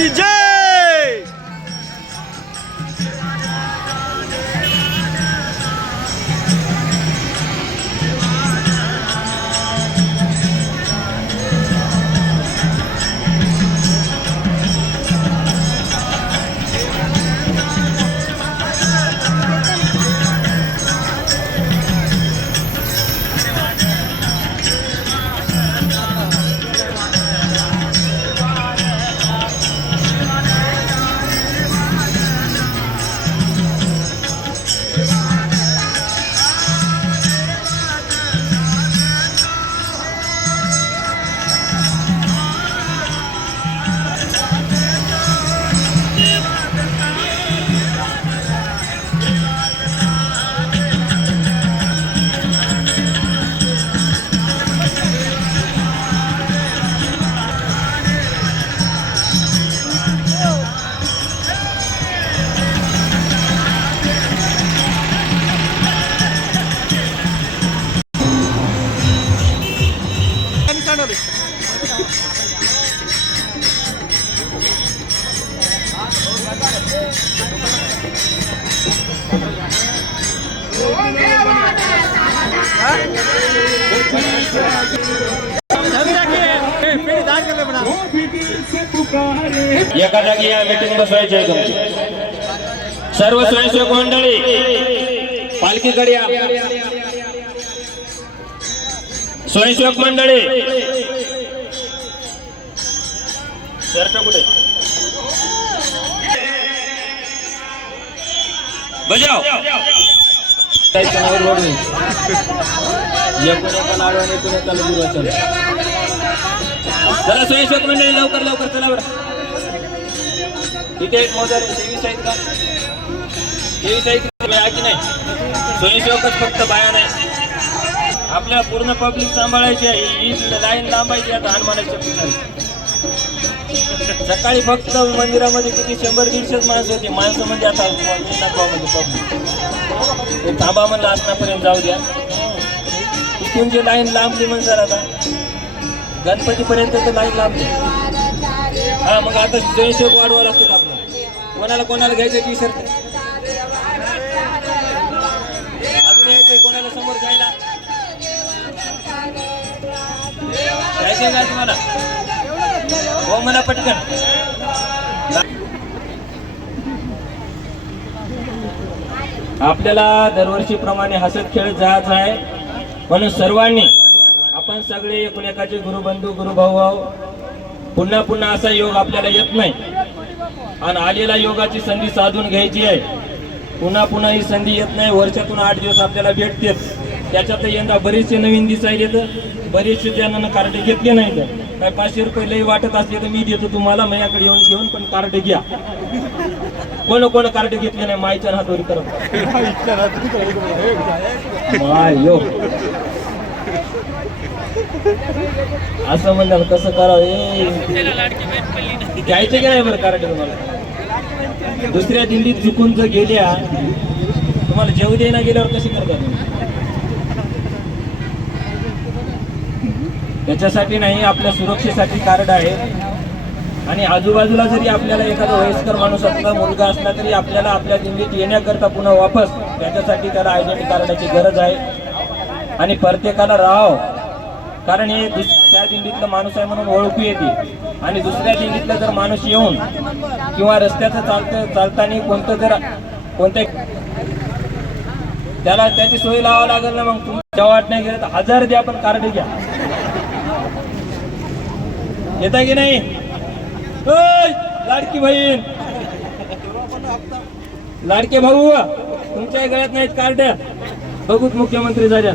की जय। एका जागी या मीटिंग बसवायची आहे तुमची सर्व स्वयंसेवक मंडळी पालखीकडे या स्वयंसेवक मंडळी शर्ट कुठे बजाव चला स्वयंसेवक मंडळी लवकर लवकर चला बरं इथे एक मोजर तेवीस आहेत का तेवीस आहेत की नाही स्वयंसेवकच फक्त बाया नाही आपल्या पूर्ण पब्लिक सांभाळायची आहे ही लाईन लांबायची आता हनुमानाच्या सकाळी फक्त मंदिरामध्ये किती 100-150 माणसं होती माणसं म्हणजे आता पब्लिक थांबा म्हणलं आत्तापर्यंत जाऊ द्या इथून जी लाईन लांबली म्हणजे आता गणपतीपर्यंत तर लाईन लांबली हा मग आता स्वयंसेवक वाढवावं लागतं आपलं कोणाला कोणाला घ्यायचं टी शर्ट अजून यायचंय कोणाला समोर जायला जायचंय का तुम्हाला हो मला पटकन आपल्याला दरवर्षीप्रमाणे हसत खेळत जायचं आहे म्हणून सर्वांनी आपण सगळे एकमेकाचे गुरुबंधू गुरुभाऊ पुन्हा पुन्हा असा योग आपल्याला येत नाही आणि आलेला योगाची संधी साधून घ्यायची आहे पुन्हा पुन्हा ही संधी येत नाही वर्षातून 8 दिवस आपल्याला भेटते त्याच्यात यंदा बरेचसे नवीन दिसायले तर बरेचसे ज्यांना कार्ड घेतले नाही तर काय 500 रुपये लई वाटत असले तर मी देतो तुम्हाला माझ्याकडे येऊन घेऊन पण कार्ड घ्या कोण कोण कार्ड घेतले नाही मायच्या हातोरी करत असं म्हणलं कसं करावं घ्यायचं की नाही बरं कार्ड तुम्हाला दुसऱ्या दिल्लीत चुकून जर गेल्या तुम्हाला जेव देईना गेल्यावर कशी करतात त्याच्यासाठी नाही आपल्या सुरक्षेसाठी कार्ड आहे आणि आजूबाजूला जरी आपल्याला एखादा वयस्कर माणूस असला मुलगा असला तरी आपल्याला आपल्या दिल्लीत येण्याकरता पुन्हा वापस त्याच्यासाठी त्याला आयडेंटिटी कार्डाची गरज आहे आणि प्रत्येकाला राहाव कारण हे त्या दिंडीतला माणूस आहे म्हणून ओळखू येते आणि दुसऱ्या दिंडीतला जर माणूस येऊन किंवा रस्त्याचं चालताना कोणत्या त्याला त्याची सोय लावावं लागेल ना मग तुम्ही जेव्हा वाट नाही गेलं तर 1000 द्या पण कार्ड घ्या येता की नाही लाडकी बहीण लाडके भाऊ तुमच्या गळ्यात नाहीत कार्ड बघूत मुख्यमंत्री झाल्या